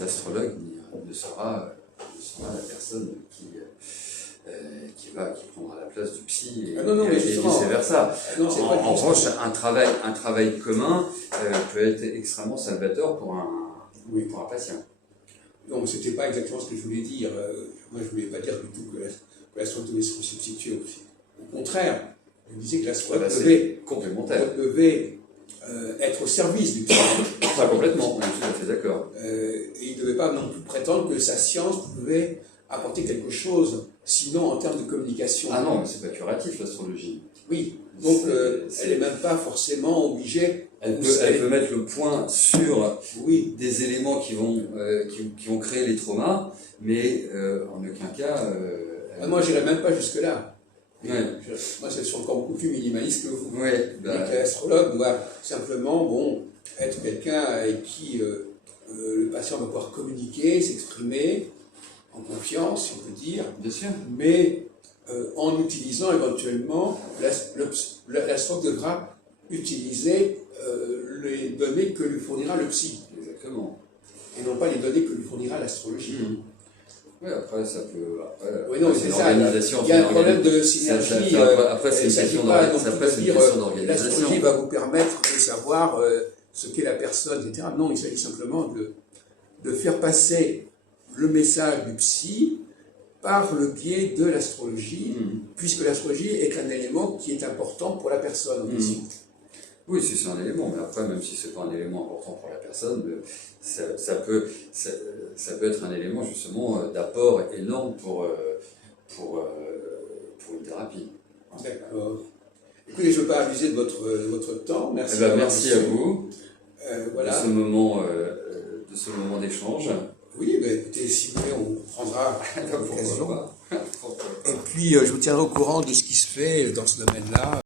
L'astrologue ne sera la personne qui prendra la place du psy et vice-versa. En revanche, un travail commun peut être extrêmement salvateur pour un patient. Non, c'était pas exactement ce que je voulais dire. Moi, je voulais pas dire du tout que l'astrologue devait se substituer au psy. Au contraire, je disais que l'astrologue devait être au service du psy. Pas complètement, on est tout à fait d'accord. Et il ne devait pas non plus prétendre que sa science pouvait apporter quelque chose, sinon en termes de communication. Ah non, mais c'est pas curatif l'astrologie. Oui, donc elle n'est même pas forcément obligée. Elle peut mettre le point sur des éléments qui vont créer les traumas, mais en aucun cas... moi, je n'irais même pas jusque-là. Ouais. Moi, je suis encore beaucoup plus minimaliste que vous. Ouais, l'astrologue doit simplement être quelqu'un avec qui le patient va pouvoir communiquer, s'exprimer en confiance, si on peut dire. Bien sûr. Mais en utilisant éventuellement, l'astrologue devra utiliser les données que lui fournira le psy. Exactement. Et non pas les données que lui fournira l'astrologie. Oui, après, ça peut... oui, non, c'est ça. Il y a un problème de synergie. Après, c'est une question d'organisation. L'astrologie va vous permettre de savoir ce qu'est la personne, etc. Non, il s'agit simplement de faire passer le message du psy par le biais de l'astrologie, puisque l'astrologie est un élément qui est important pour la personne en question. Oui, c'est un élément, mais après, même si ce n'est pas un élément important pour la personne, ça peut être un élément justement d'apport énorme pour une thérapie. D'accord. Écoutez, je ne veux pas abuser de votre temps. Merci. Merci à vous voilà. de ce moment d'échange. Oui, écoutez, si vous voulez, on prendra l'occasion. Et puis, je vous tiendrai au courant de ce qui se fait dans ce domaine-là.